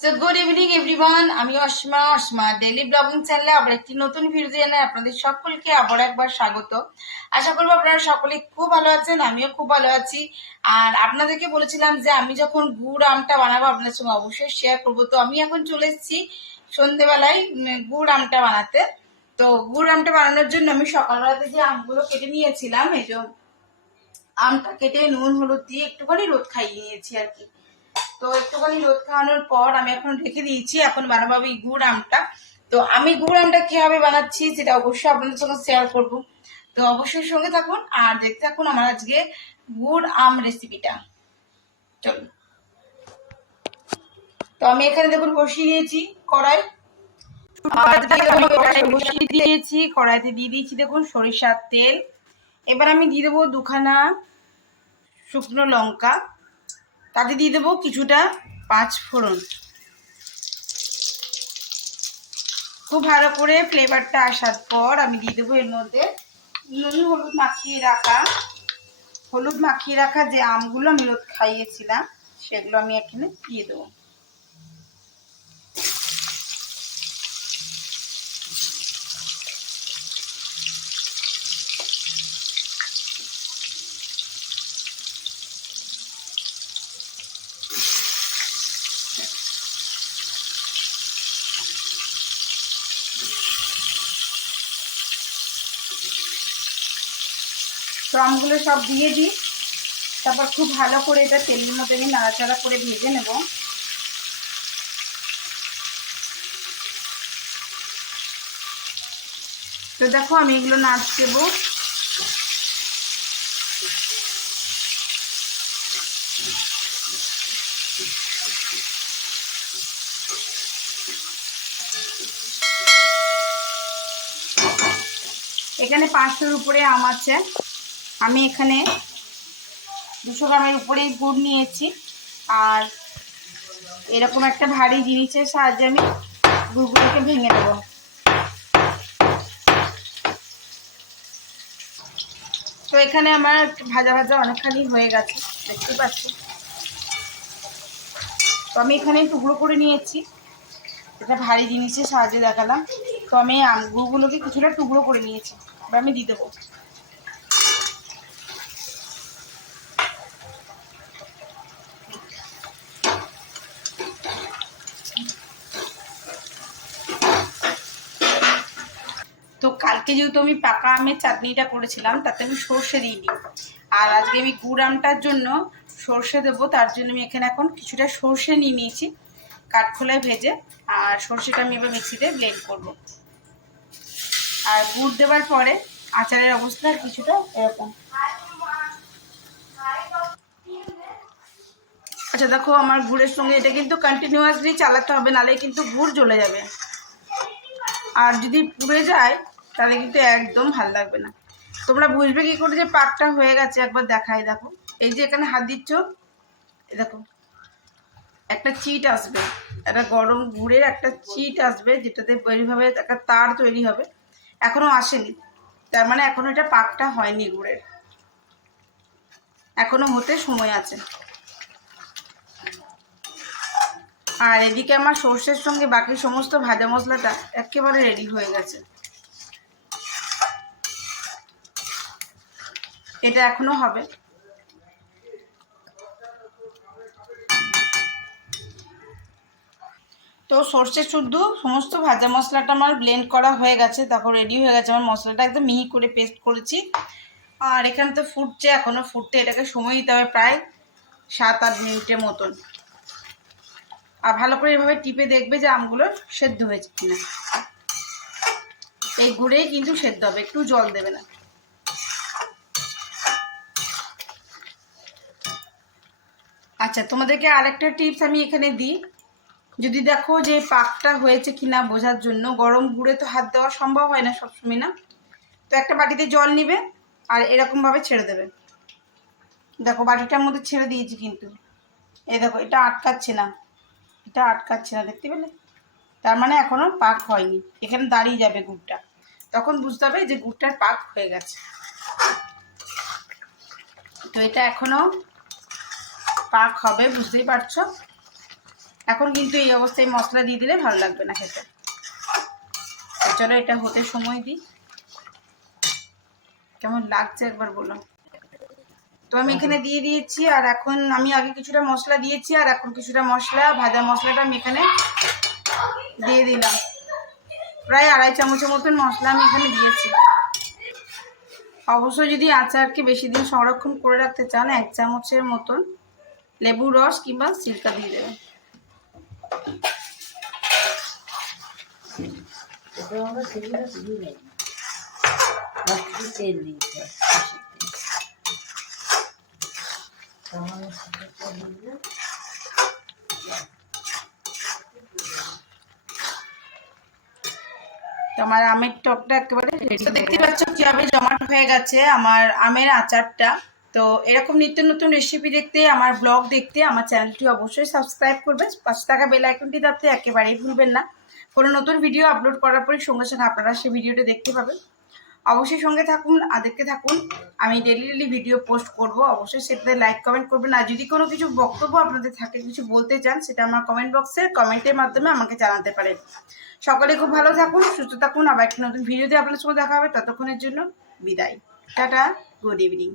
So good evening everyone, আমি Asima daily blogging চ্যানেলে আবার একটি নতুন ভিডিও জানাই আপনাদের সকলকে আবার একবার স্বাগত। আশা করবো আপনারা সকলে খুব ভালো আছেন, আমিও খুব ভালো আছি। আর আপনাদেরকে বলেছিলাম যে আমি যখন গুড় আমটা বানাবো আপনাদের সঙ্গে অবশ্যই শেয়ার করবো। তো আমি এখন চলে এসেছি সন্ধেবেলায় গুড় আমটা বানাতে। তো গুড় আমটা বানানোর জন্য আমি সকালবেলাতে যে আমগুলো কেটে নিয়েছিলাম, এই যে আমটা কেটে নুন হলুদ দিয়ে একটুখানি রোদ খাইয়ে নিয়েছি আর কি। তো একটুখানি রোদ খাওয়ানোর পর আমি এখন রেখে দিয়েছি, এখন বানাবো এই গুড় আমটা। তো আমি গুড় আমটা কিভাবে বানাচ্ছি সেটা অবশ্যই আপনাদের সঙ্গে শেয়ার করব। তো অবশ্যই সঙ্গে থাকুন আর দেখতে থাকুন আমার আজকে গুড় আম রেসিপিটা। চলুন। তো আমি এখানে দেখুন বসিয়ে দিয়েছি কড়াই, বসিয়ে দিয়েছি কড়াইতে দিয়ে দিয়েছি দেখুন সরিষার তেল। এবার আমি দিয়ে দেবো দুখানা শুকনো লঙ্কা, তাতে দিয়ে দেবো কিছুটা পাঁচ ফোড়ন। খুব ভালো করে ফ্লেভারটা আসার পর আমি দিয়ে দেবো এর মধ্যে হলুদ মাখিয়ে রাখা যে আমগুলো আমি রোদ খাইয়েছিলাম সেগুলো আমি এখানে দিয়ে দেবো। তো আমগুলো সব দিয়ে দিই, তারপর খুব ভালো করে এটা তেলের মধ্যে আমি নাড়াচাড়া করে ভেজে নেব। তো দেখো আমি এগুলো নাড় দেবো। এখানে 500-র উপরে আম আছে, আমি এখানে 200 গ্রামের উপরেই গুড় নিয়েছি। আর এরকম একটা ভারী জিনিসের সাহায্যে আমি গুড়গুলোকে ভেঙে দেবো। তো এখানে আমার ভাজা ভাজা অনেকখানি হয়ে গেছে, দেখতে পাচ্ছি। তো আমি এখানে টুকরো করে নিয়েছি, এটা ভারী জিনিসের সাহায্যে দেখালাম। তো আমি গুড়গুলোকে কিছুটা টুকরো করে নিয়েছি, এবার আমি দিয়ে দেবো। তো কালকে যেহেতু আমি পাকা আমের চাটনিটা করেছিলাম তাতে আমি সর্ষে দিইনি, আর আজকে আমি গুড় আমটার জন্য সর্ষে দেবো। তার জন্য আমি এখানে এখন কিছুটা সর্ষে নিয়ে নিয়েছি কাঠখোলায় ভেজে, আর সর্ষেটা আমি এবার মিক্সিতে ব্লেন্ড করব। আর গুড় দেওয়ার পরে আচারের অবস্থা কিছুটা এরকম। আচ্ছা দেখো, আমার গুড়ের সঙ্গে এটা কিন্তু কন্টিনিউয়াসলি চালাতে হবে, নাহলে কিন্তু গুড় জ্বলে যাবে, আর যদি পুড়ে যায় তাহলে কিন্তু একদম ভাল লাগবে না। তোমরা বুঝবে কি করে যে পাকটা হয়ে গেছে, একবার দেখাই। দেখো এই যে এখানে হাত দিচ্ছ, দেখো একটা চিট আসবে, একটা গরম গুড়ের একটা চিট আসবে, যেটাতে এইভাবে একটা তার তৈরি হবে। এখনো আসেনি, তার মানে এখনো এটা পাকটা হয়নি গুড়ের, এখনো হতে সময় আছে। আর এদিকে আমার সর্ষের সঙ্গে বাকি সমস্ত ভাজা মশলাটা একেবারে রেডি হয়ে গেছে, এটা এখনো হবে। তো সর্ষে শুদ্ধ সমস্ত ভাজা মশলাটা আমার ব্লেন্ড করা হয়ে গেছে, তারপর রেডি হয়ে গেছে আমার মশলাটা, একদম মিহি করে পেস্ট করেছি। আর এখানে তো ফুটছে, এখনও ফুটতে এটাকে সময় দিতে হবে প্রায় 7-8 মিনিটের মতন। আর ভালো করে এভাবে টিপে দেখবে যে আমগুলো সেদ্ধ হয়েছে কিনা। এই গুড়েই কিন্তু সেদ্ধ হবে, একটু জল দেবে না। আচ্ছা, তোমাদেরকে আরেকটা টিপস আমি এখানে দিই। যদি দেখো যে পাকটা হয়েছে কিনা বোঝার জন্য, গরম গুড়ে তো হাত দেওয়া সম্ভব হয় না সবসময় না, তো একটা বাটিতে জল নিবে আর এরকমভাবে ছেড়ে দেবে। দেখো বাটিটার মধ্যে ছেড়ে দিয়েছি, কিন্তু এই দেখো এটা আটকাচ্ছে না, দেখতে পেলে? তার মানে এখনো পাক হয়নি, এখানে দাঁড়িয়ে যাবে গুড়টা, তখন বুঝতে হবে যে গুড়টার পাক হয়ে গেছে। তো এটা এখনো পাক হবে, বুঝতেই পারছো। এখন কিন্তু এই অবস্থায় মশলা দিয়ে দিলে ভালো লাগবে না খেতে। চলো এটা হতে সময় দিই। কেমন লাগছে একবার বলো। তো আমি এখানে দিয়ে দিয়েছি, আর এখন আমি আগে কিছুটা মশলা দিয়েছি, আর এখন কিছুটা মশলা, ভাজা মশলাটা আমি এখানে দিয়ে দিলাম। প্রায় 2.5 চামচের মতন মশলা আমি এখানে দিয়েছি। অবশ্যই যদি আচারকে বেশি দিন সংরক্ষণ করে রাখতে চান 1 চামচের মতন লেবুর রস কিংবা সিরকা দিয়ে দেবেন। তো আমার আমের টকটা একেবারে রেডি। তো দেখতে পাচ্ছ কিভাবে জমাট হয়ে গেছে আমার আমের আচারটা। তো এরকম নিত্য নতুন রেসিপি দেখতে, আমার ব্লগ দেখতে আমার চ্যানেলটি অবশ্যই সাবস্ক্রাইব করবে। পাশে থাকা বেল আইকনটি দাবতে একেবারেই ভুলবেন না। কোনো নতুন ভিডিও আপলোড করার পরে সঙ্গে সঙ্গে আপনারা সেই ভিডিওটা দেখতে পাবেন। অবশ্যই সঙ্গে থাকুন আর দেখতে থাকুন। আমি ডেলি ভিডিও পোস্ট করব, অবশ্যই সেটাতে লাইক কমেন্ট করবেন। আর যদি কোনো কিছু বক্তব্য আপনাদের থাকে, কিছু বলতে চান, সেটা আমার কমেন্ট বক্সে কমেন্টের মাধ্যমে আমাকে জানাতে পারেন। সকলে খুব ভালো থাকুন, সুস্থ থাকুন। আবার একটা নতুন ভিডিওতে আপনার সঙ্গে দেখা হবে। ততক্ষণের জন্য বিদায়, টাটা, গুড ইভিনিং।